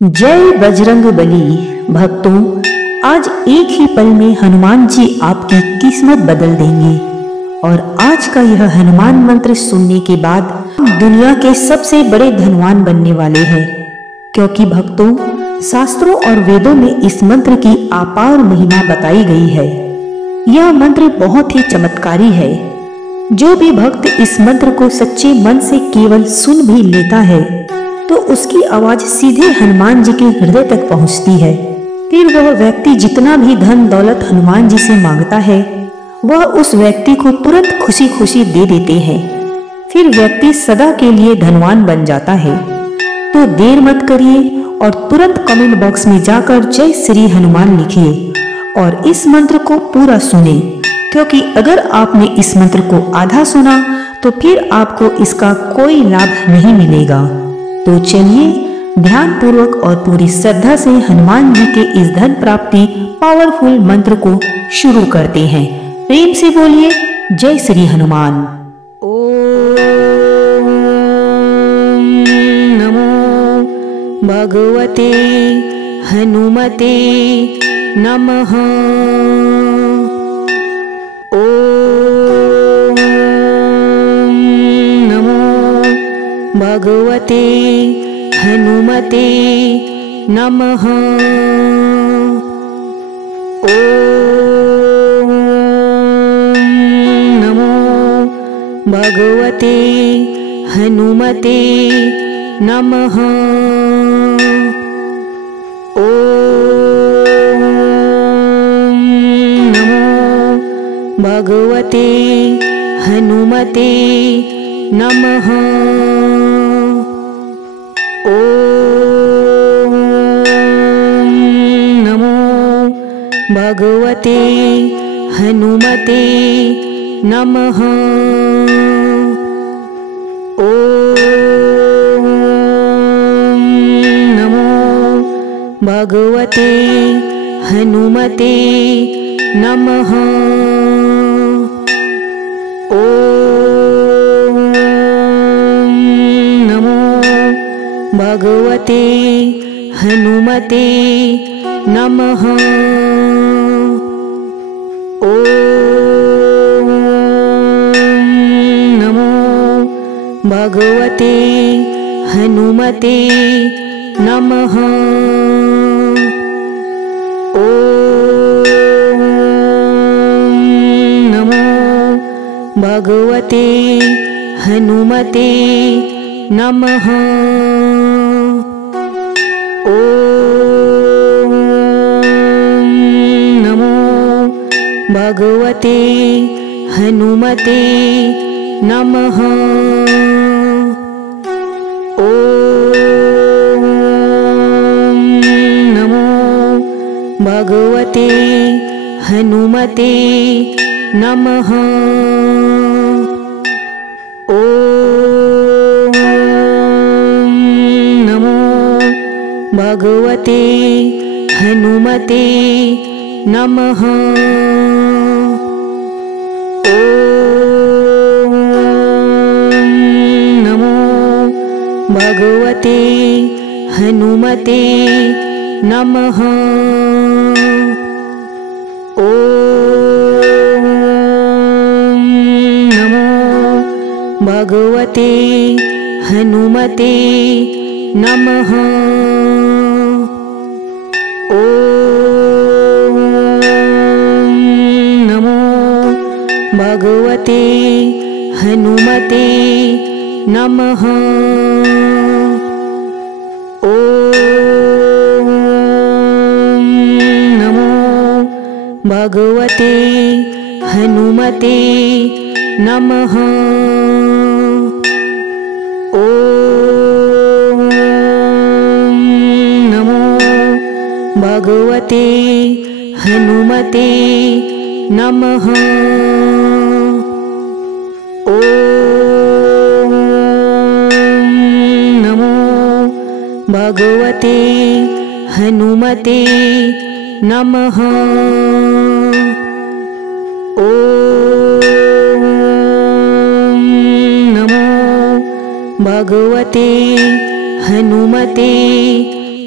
जय बजरंगबली। भक्तों, आज एक ही पल में हनुमान जी आपकी किस्मत बदल देंगे। और आज का यह हनुमान मंत्र सुनने के बाद हम दुनिया के सबसे बड़े धनवान बनने वाले हैं, क्योंकि भक्तों, शास्त्रों और वेदों में इस मंत्र की अपार महिमा बताई गई है। यह मंत्र बहुत ही चमत्कारी है। जो भी भक्त इस मंत्र को सच्चे मन से केवल सुन भी लेता है तो उसकी आवाज सीधे हनुमान जी के हृदय तक पहुंचती है। फिर वह व्यक्ति जितना भी धन दौलत हनुमान जी से मांगता है, वह उस व्यक्ति को तुरंत खुशी खुशी दे देते हैं। फिर व्यक्ति सदा के लिए धनवान बन जाता है। तो देर मत करिए और तुरंत कमेंट बॉक्स में जाकर जय श्री हनुमान लिखिए और इस मंत्र को पूरा सुने, क्योंकि अगर आपने इस मंत्र को आधा सुना तो फिर आपको इसका कोई लाभ नहीं मिलेगा। तो चलिए ध्यान पूर्वक और पूरी श्रद्धा से हनुमान जी के इस धन प्राप्ति पावरफुल मंत्र को शुरू करते हैं। प्रेम से बोलिए जय श्री हनुमान। ओम नमो भगवते हनुमते नमः। भगवते हनुमते नमः। ओम नमो भगवते हनुमते नमः। ओम नमो भगवते हनुमते नमः। भगवते हनुमते नमः। ओम नमो भगवते हनुमते नमः। ओम नमो भगवते हनुमते नमः। भगवते हनुमते नमः। ओम नमो भगवते हनुमते नमः। ओम नमो भगवते हनुमते नमः। भगवते हनुमते नमः। ओम नमो भगवते हनुमते नमः। ओम नमो भगवते हनुमते नमः। भगवते हनुमते नमः। ओम नमो भगवते हनुमते नमः। ओम नमो भगवते हनुमते नमः। भगवते हनुमते नमः। ओम नमो भगवते हनुमते नमः। ओम नमो भगवते हनुमते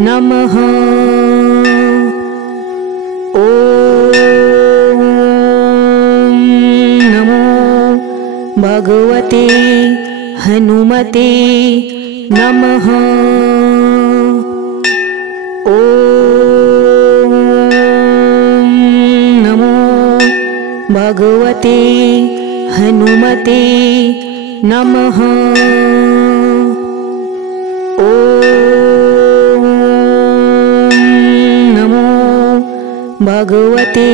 नमः। भगवते हनुमते नमः। ॐ नमो भगवते हनुमते नमः। ॐ नमो भगवते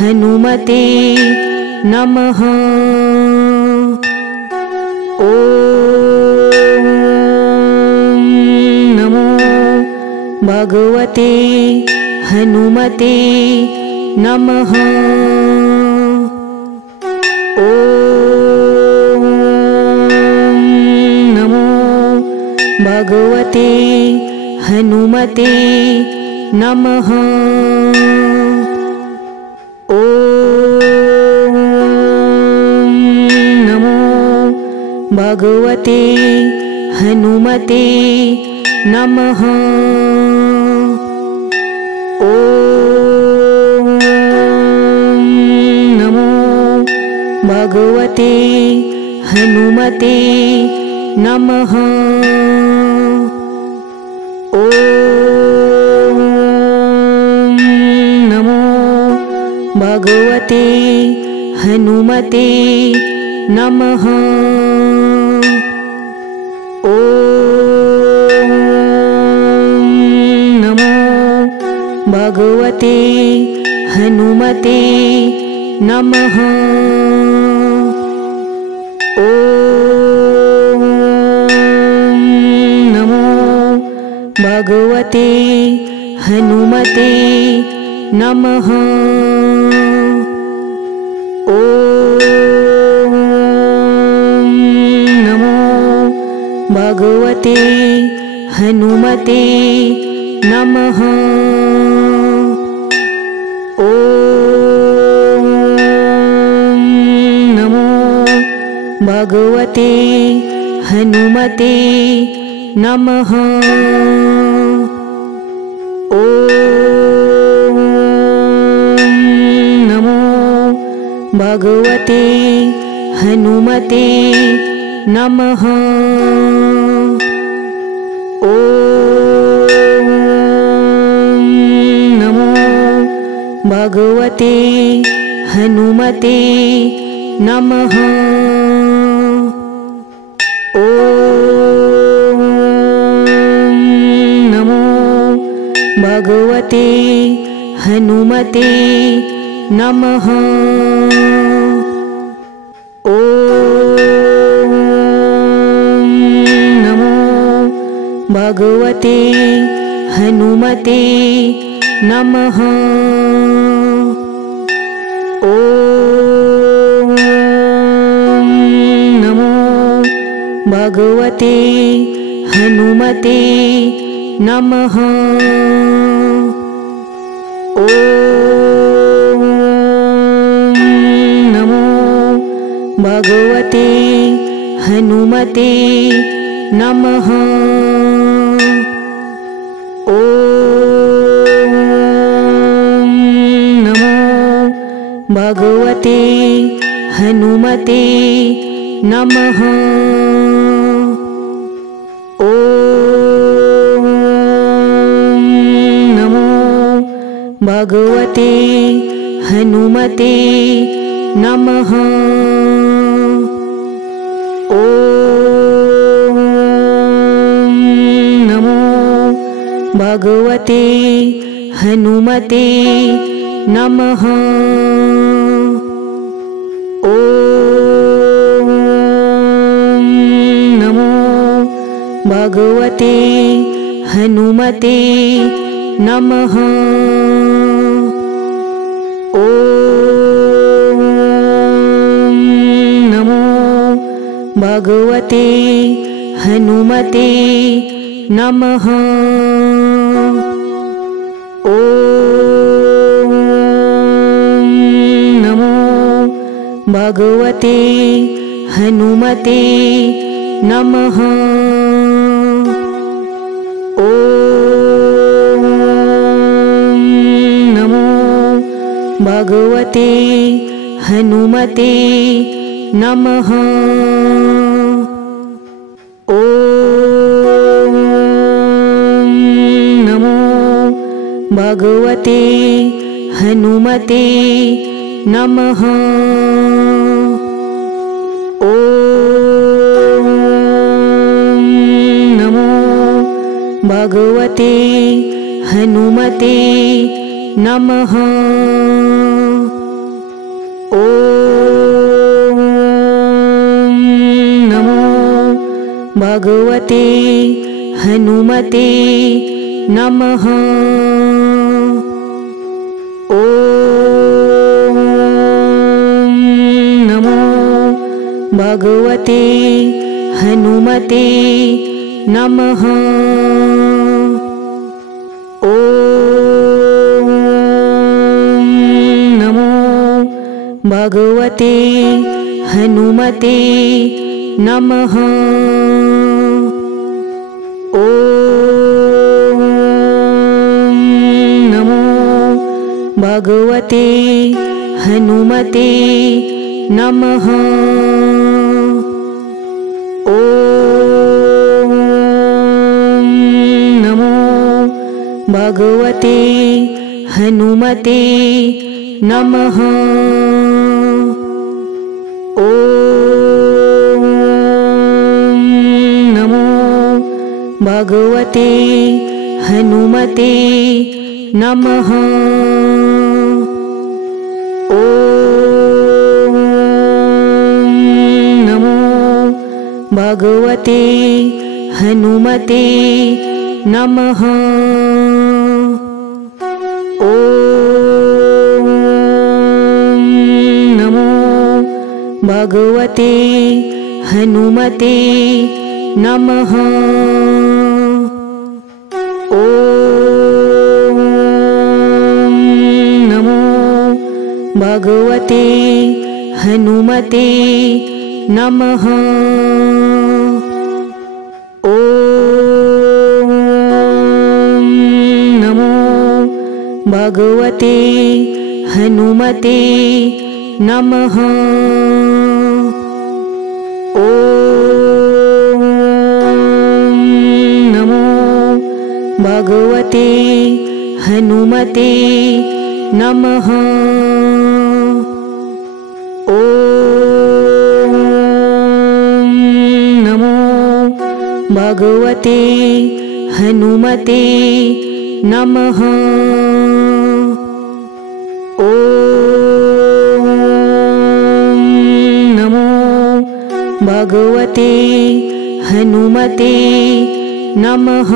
हनुमते नमः। भगवते हनुमते नमः। ॐ नमो भगवते हनुमते नमः। ॐ नमो भगवते हनुमते नमः। भगवते हनुमते नमः। ॐ नमो भगवते हनुमते नमः। ॐ नमो भगवते हनुमते नमः। ॐ नमो भगवते हनुमते नमः। ॐ नमो भगवते हनुमते नमः। ॐ नमो भगवते हनुमते नमः। ॐ नमो भगवते हनुमते नमः। ॐ नमो भगवते हनुमते नमः। ॐ नमो भगवते हनुमते नमः। ॐ नमो भगवते हनुमते नमः। ॐ नमो भगवते हनुमते नमः। ॐ नमो भगवते हनुमते नमः। ॐ नमो भगवते हनुमते नमः। ॐ नमो भगवते हनुमते नमः। ॐ नमो भगवते हनुमते नमः। ॐ नमो भगवते हनुमते नमः। ॐ नमो भगवते हनुमते नमः। ॐ नमो भगवते हनुमते नमः। ॐ भगवते हनुमते नमः। ॐ नमो भगवते हनुमते नमः। ॐ नमो भगवते हनुमते नमः। ॐ नमो भगवते हनुमते नमः। ॐ नमो भगवते हनुमते नमः। ॐ नमो भगवते हनुमते नमः। ॐ नमो भगवते हनुमते नमः। ॐ नमो भगवते हनुमते नमः। ॐ नमो भगवते हनुमते नमः। ॐ नमो भगवते हनुमते नमः। ॐ नमो भगवते हनुमते नमः। ॐ नमो भगवते हनुमते नमः। ॐ नमो भगवते हनुमते नमः। ॐ नमो भगवते हनुमते नमः। ॐ नमो भगवते हनुमते नमः। ॐ नमो भगवते हनुमते नमः।